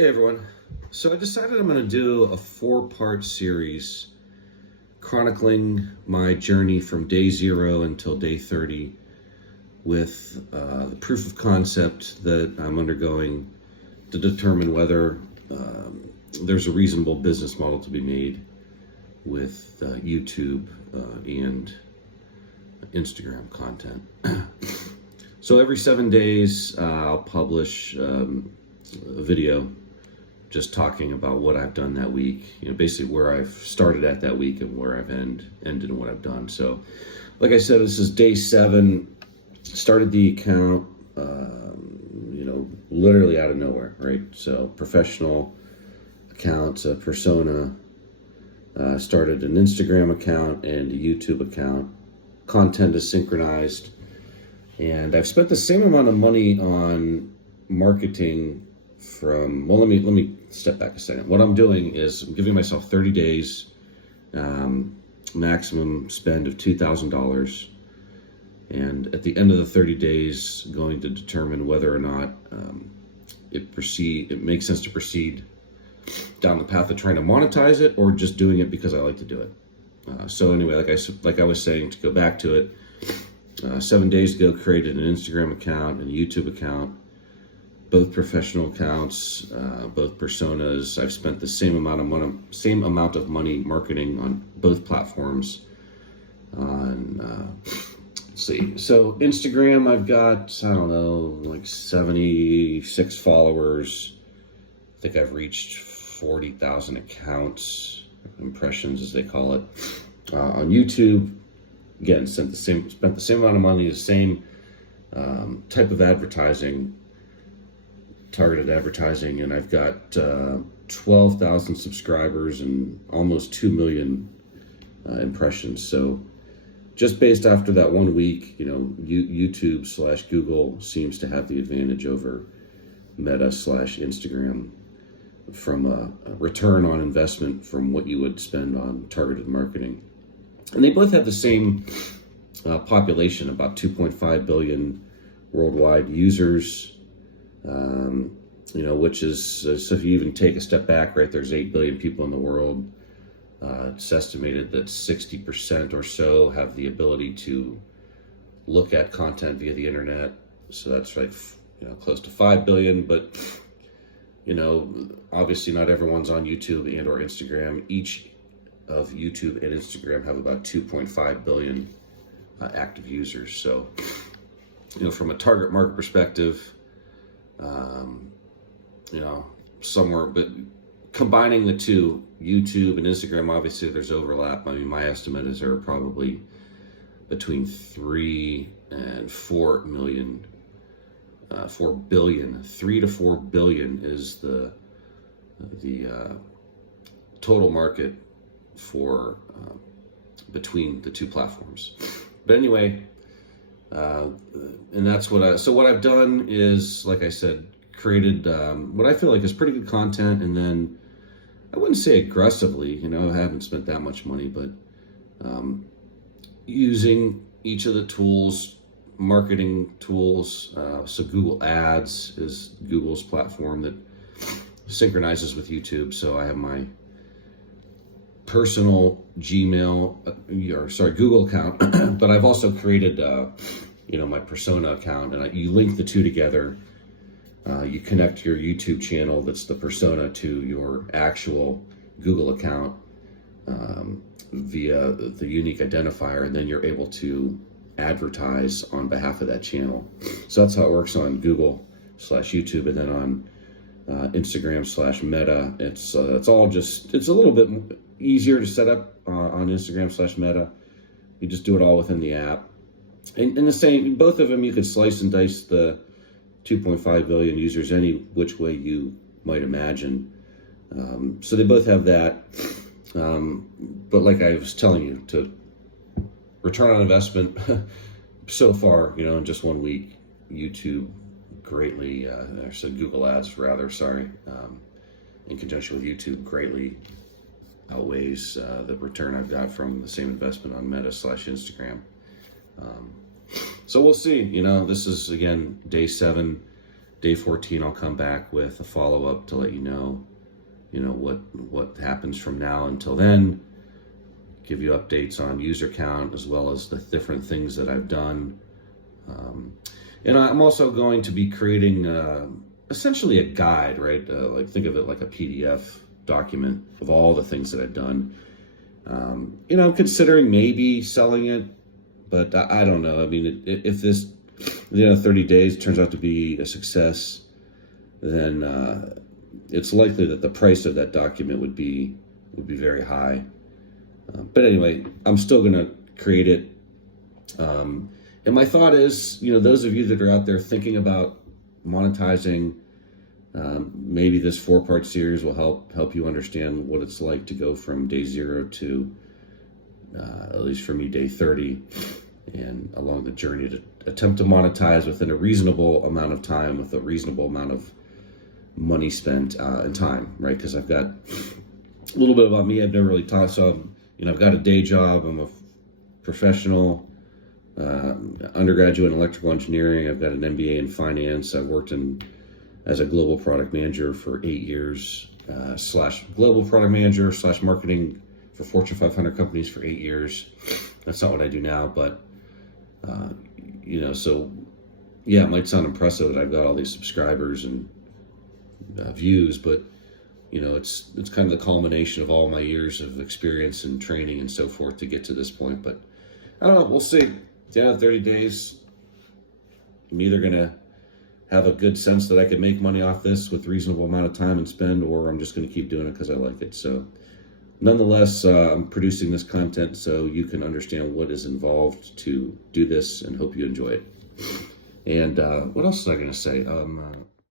Hey everyone. So I decided I'm going to do a 4-part series chronicling my journey from day 0 until day 30 with the proof of concept that I'm undergoing to determine whether there's a reasonable business model to be made with YouTube and Instagram content. So every 7 days I'll publish a video just talking about what I've done that week, basically where I've started at that week and where I've ended and what I've done. So, like I said, this is day 7. Started the account, literally out of nowhere, right? So, professional account, persona. Started an Instagram account and a YouTube account. Content is synchronized, and I've spent the same amount of money on marketing. Let me step back a second. What I'm doing is I'm giving myself 30 days, maximum spend of $2,000, and at the end of the 30 days, going to determine whether or not it makes sense to proceed down the path of trying to monetize it, or just doing it because I like to do it. So anyway, like I was saying, to go back to it, 7 days ago, created an Instagram account and a YouTube account. Both professional accounts, both personas. I've spent the same amount of money marketing on both platforms. Let's see. So Instagram, I've got, like 76 followers. I think I've reached 40,000 accounts, impressions as they call it. On YouTube, again, spent the same amount of money, the same type of advertising. Targeted advertising, and I've got 12,000 subscribers and almost 2 million impressions. So just based after that 1 week, YouTube / Google seems to have the advantage over Meta / Instagram from a return on investment from what you would spend on targeted marketing. And they both have the same population, about 2.5 billion worldwide users. Which is, so if you even take a step back, right, there's 8 billion people in the world. It's estimated that 60% or so have the ability to look at content via the internet. So that's like, close to 5 billion, but, obviously not everyone's on YouTube and or Instagram. Each of YouTube and Instagram have about 2.5 billion active users. So, from a target market perspective, somewhere, but combining the two, YouTube and Instagram, obviously there's overlap. I mean, my estimate is there are probably between 3 and 4 million, 4 billion, 3 to 4 billion is the total market for between the two platforms. But anyway, and that's what I've done is, like I said, created what I feel like is pretty good content, and then I wouldn't say aggressively, I haven't spent that much money, but using each of the tools, marketing tools. So Google Ads is Google's platform that synchronizes with YouTube. So I have my personal Google account, but I've also created my persona account, and you link the two together. You connect your YouTube channel, that's the persona, to your actual Google account via the unique identifier, and then you're able to advertise on behalf of that channel. So that's how it works on Google / YouTube, and then on Instagram / Meta. It's a little bit easier to set up on Instagram / Meta. You just do it all within the app. And the same, both of them, you could slice and dice the 2.5 billion users any which way you might imagine. So they both have that. But like I was telling you, to return on investment so far, in just 1 week, YouTube greatly, I said Google Ads rather, sorry, in conjunction with YouTube, greatly outweighs the return I've got from the same investment on Meta / Instagram. So we'll see. This is, again, day 7. day 14, I'll come back with a follow-up to let you know, what happens from now until then, give you updates on user count as well as the different things that I've done. And I'm also going to be creating essentially a guide, right? Like think of it like a PDF document of all the things that I've done. I'm considering maybe selling it, but I don't know. I mean, if this, 30 days turns out to be a success, then it's likely that the price of that document would be very high. But anyway, I'm still going to create it. And my thought is, those of you that are out there thinking about monetizing, maybe this 4-part series will help you understand what it's like to go from day 0 to, at least for me, day 30, and along the journey to attempt to monetize within a reasonable amount of time with a reasonable amount of money spent and time, right? Because I've got a little bit about me. I've never really taught, so I've got a day job. I'm a professional undergraduate in electrical engineering. I've got an MBA in finance. I've worked as a global product manager for 8 years, / global product manager / marketing for Fortune 500 companies for 8 years. That's not what I do now, but so yeah, it might sound impressive that I've got all these subscribers and views, but it's kind of the culmination of all my years of experience and training and so forth to get to this point. But I don't know, we'll see. Yeah, 30 days, I'm either gonna have a good sense that I can make money off this with reasonable amount of time and spend, or I'm just gonna keep doing it because I like it. So nonetheless, I'm producing this content so you can understand what is involved to do this, and hope you enjoy it. And what else was I gonna say?